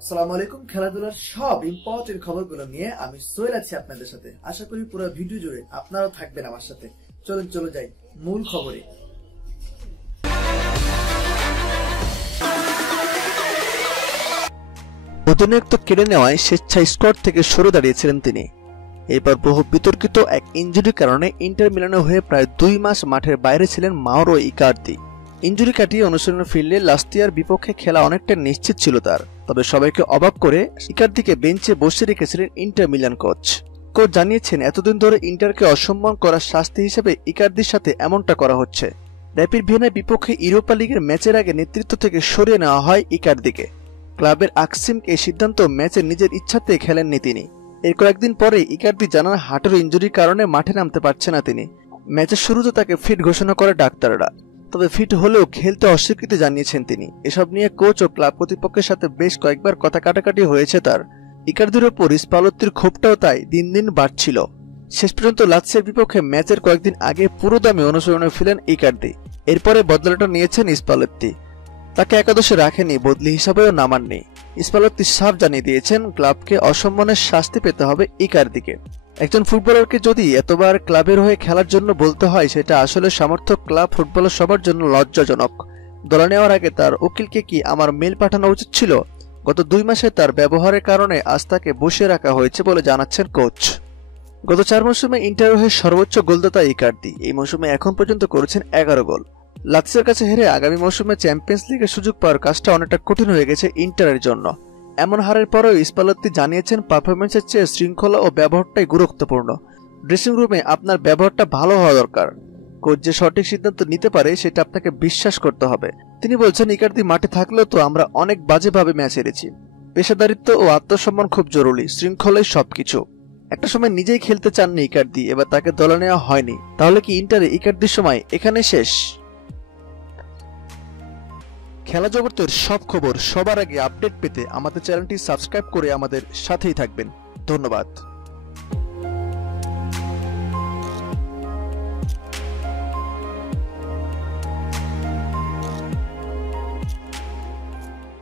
আসসালামু আলাইকুম। খেলাধুলার সব ইম্পর্টেন্ট খবরগুলো নিয়ে আমি সোহেল আছি আপনাদের সাথে। আশা করি পুরো ভিডিও জুড়ে আপনারাও থাকবেন আমার সাথে। চলুন চলে যাই মূল খবরে। অধিনায়কত্ব কেড়ে নেওয়ায় স্বেচ্ছায় স্কোয়াড থেকে সরে দাঁড়িয়েছিলেন তিনি। এরপর বহু বিতর্কিত এক ইনজুরির কারণে ইন্টার মিলানের হয়ে প্রায় 2 মাস মাঠের বাইরে ছিলেন মাউরো ইকার্দি। ইনজুরি কাটিয়ে অনুশীলনে ফিরলে লাস্তিয়ার বিপক্ষে খেলা অনেকটা নিশ্চিত ছিল তার। তবে সবাইকে অবাক করে ইকার্দিকে বেঞ্চে বসে রেখেছিলেন ইন্টার মিলান কোচ জানিয়েছেন এতদিন ধরে ইন্টারকে অসম্মান করার শাস্তি হিসেবে ইকার্দির সাথে এমনটা করা হচ্ছে। র্যাপিড ভিয়েনার বিপক্ষে ইউরোপা লিগের ম্যাচের আগে নেতৃত্ব থেকে সরিয়ে নেওয়া হয় ইকার্দিকে। ক্লাবের আকসিম এই সিদ্ধান্ত ম্যাচে নিজের ইচ্ছাতে খেলেননি তিনি। এর কয়েকদিন পরে ইকার্দি জানান হাঁটুর ইনজুরির কারণে মাঠে নামতে পারছে না তিনি। ম্যাচের শুরুতে তাকে ফিট ঘোষণা করে ডাক্তাররা, তবে ফিট হলেও খেলতে অস্বীকৃতি জানিয়েছেন তিনি। এসব নিয়ে কোচ ও ক্লাব কর্তৃপক্ষের সাথে বেশ কয়েকবার কথা কাটাকাটি হয়েছে তার। ইকার্দির ওপর স্পালত্তির ক্ষোভটাও তাই দিন দিন বাড়ছিল। শেষ পর্যন্ত লাৎসিওর বিপক্ষে ম্যাচের কয়েকদিন আগে পুরো দামে অনুশীলনে ফিরেন ইকার্দি। এরপরে বদলাটা নিয়েছেন স্পালত্তি। তাকে একাদশে রাখেনি, বদলি হিসাবেও নামাননি। স্পালত্তি সাফ জানিয়ে দিয়েছেন ক্লাবকে অসম্মানের শাস্তি পেতে হবে ইকার্দিকে। একজন ফুটবলারকে যদি এতবার ক্লাবের হয়ে খেলার জন্য বলতে হয়, সেটা আসলে সমর্থক ক্লাব ফুটবলার সবার জন্য লজ্জাজনক। দলে নেওয়ার আগে তার উকিলকে কি আমার মেল পাঠানো উচিত ছিল? গত 2 মাসে তার ব্যবহারের কারণে আজ তাকে বসিয়ে রাখা হয়েছে বলে জানাচ্ছেন কোচ। গত 4 মৌসুমে ইন্টারের হয়ে সর্বোচ্চ গোলদাতা ইকার্দি। এই মৌসুমে এখন পর্যন্ত করেছেন 11 গোল। লাৎসিওর কাছে হেরে আগামী মৌসুমে চ্যাম্পিয়ন্স লিগের সুযোগ পাওয়ার কাজটা অনেকটা কঠিন হয়ে গেছে ইন্টারের জন্য। এমন হারের পরেও স্পালত্তি জানিয়েছেন পারফরমেন্সের চেয়ে শৃঙ্খলা ও ব্যবহারটাই গুরুত্বপূর্ণ। ড্রেসিং রুমে আপনার ব্যবহারটা ভালো হওয়া দরকার। কোচ যে সঠিক সিদ্ধান্ত নিতে পারে সেটা আপনাকে বিশ্বাস করতে হবে। তিনি বলছেন, ইকার্দি মাঠে থাকলেও তো আমরা অনেক বাজেভাবে ম্যাচ হেরেছি। পেশাদারিত্ব ও আত্মসম্মান খুব জরুরি, শৃঙ্খলাই সবকিছু। একটা সময় নিজেই খেলতে চাননি ইকার্দি, এবার তাকে দলে নেওয়া হয়নি। তাহলে কি ইন্টারে ইকার্দির সময় এখানে শেষ? খেলা জগতের সব খবর সবার আগে আপডেট পেতে আমাদের চ্যানেলটি সাবস্ক্রাইব করে আমাদের সাথেই থাকবেন। ধন্যবাদ।